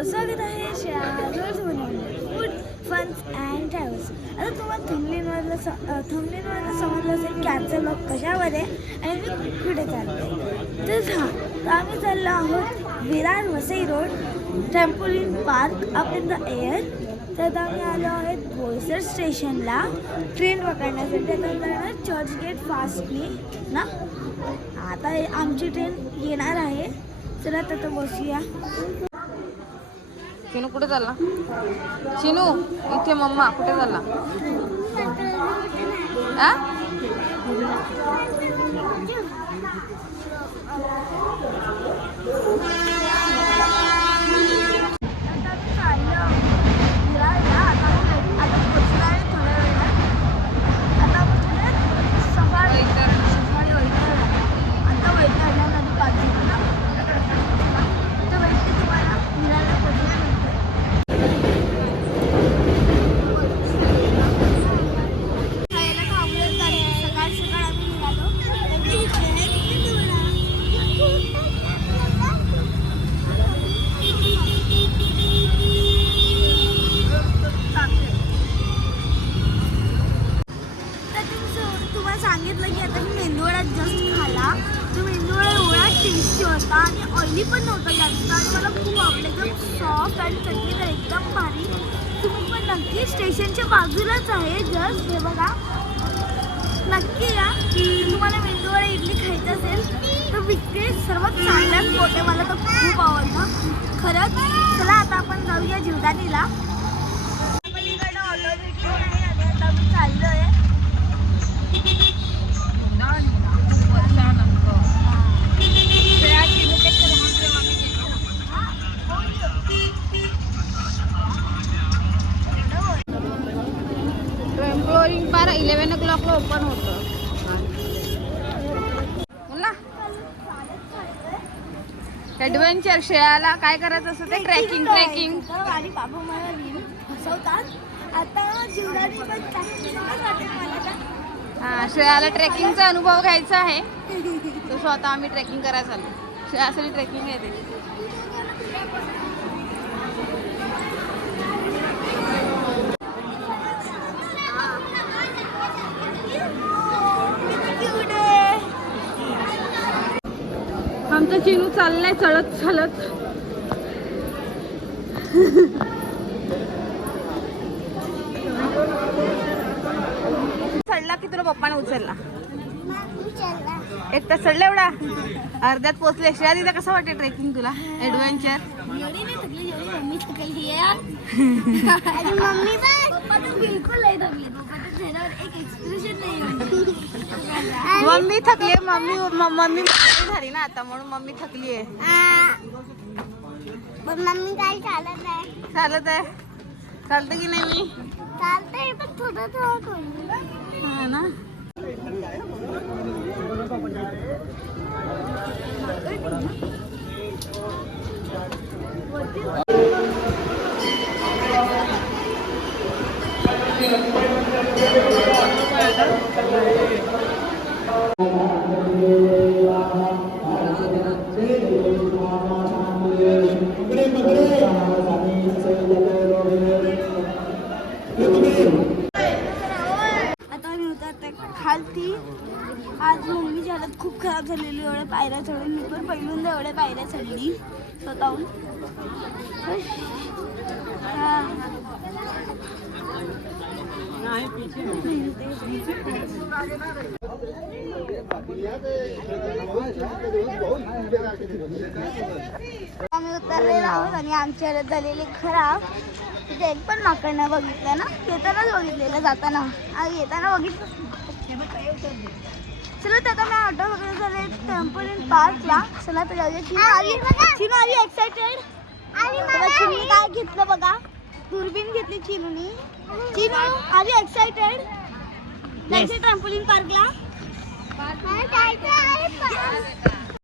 तर स्वागत आहे फूड फन्स अँड ट्रॅव्हल्स. आता तुम्हाला थंबनेलवरनं समजलं असेल कॅन्सर ब्लॉग कशावर आहे आणि मी कुठे चालते. तर आम्ही चाललो आहोत Virar Vasai road trampoline park up in the air. तर आम्ही आलो आहोत बोईसर स्टेशनला ट्रेन पकडण्यासाठी. आता जाणार चर्चगेट फास्टली ना. आता आमची ट्रेन येणार आहे. चला तर बसूया. चिनू कुठे चालला? चिनू इथे मम्मा कुठे चालला? आ? सांगितलं की आता मी मेंदूवडा जस्ट खाला. तो मेंदूवडा एवढा टेस्टी होता आणि ऑइली पण नव्हता जास्त आणि मला खूप आवडलं. एकदम सॉफ्ट आणि चटणी तर एकदम भारी. तुम्ही पण नक्की स्टेशनच्या बाजूलाच आहे जस्ट, हे बघा नक्की या. तुम्हाला मेंदूवडा इडली खायचं असेल तर विकते सर्वात चांगल्या स्पॉट आहे. मला तर खूप आवडलं खरंच. चला आता आपण जाऊया जीवदानीला. पलीकडे ऑटो भेटलो नाही आणि आता आम्ही चाललो आहे. ट्रॅम्पोलिन पार्क 11 o'clock ला ओपन होतं. ॲडव्हेंचर शेळ्याला काय करायचं असतं ते ट्रेकिंग. आणि बाबा मला फसवतात. आता जीवदानी पण हा, शेळ्याला ट्रेकिंगचा अनुभव घ्यायचा आहे. तो स्वतः आम्ही ट्रेकिंग करायला चाललो. शेळ्यासाठी ट्रेकिंग आहे ते. आमचं चिनू चाललंय चढत चढत. चढला की तुला पप्पाने उचलला. एक तास चढला एवढा. अर्ध्यात पोहोचले. शेळ्या तिथं कसं वाटते ट्रेकिंग तुला? ॲडव्हेंचर मम्मी बिलकुल नाही थकली. पप्पाच्या चेहऱ्यावर एक एक्सप्रेशन नाही. मम्मी थकली. मम्मी झाली ना आता म्हणून मम्मी थकली आहे. पण मम्मी काय चालत आहे? चालते की नाही? मी चालते पण थोडं हा ना. खालती. आज मम्मीची हालत खूप खराब झालेली. एवढ्या पायऱ्या चढून मी पण पहिल्यांदा एवढ्या पायऱ्या चढली स्वतःहून. आम्ही उतरलेलो आहोत आणि आमची हालत झालेली खराब. तिथे एक पण माकड नाही बघितलं ना. येतानाच बघितलेलं, जाताना येताना बघितलं. चला तर आता मी ऑटो वगैरे झाले ट्रॅम्पोलिन पार्कला. चला तर जाऊया. चिनू आली एक्साइटेड. चिनूने काय घेतलं बघा. दुर्बीण घेतली चिनूनी. चिनू आली एक्साइटेड. जायचं ट्रॅम्पोलिन पार्कला.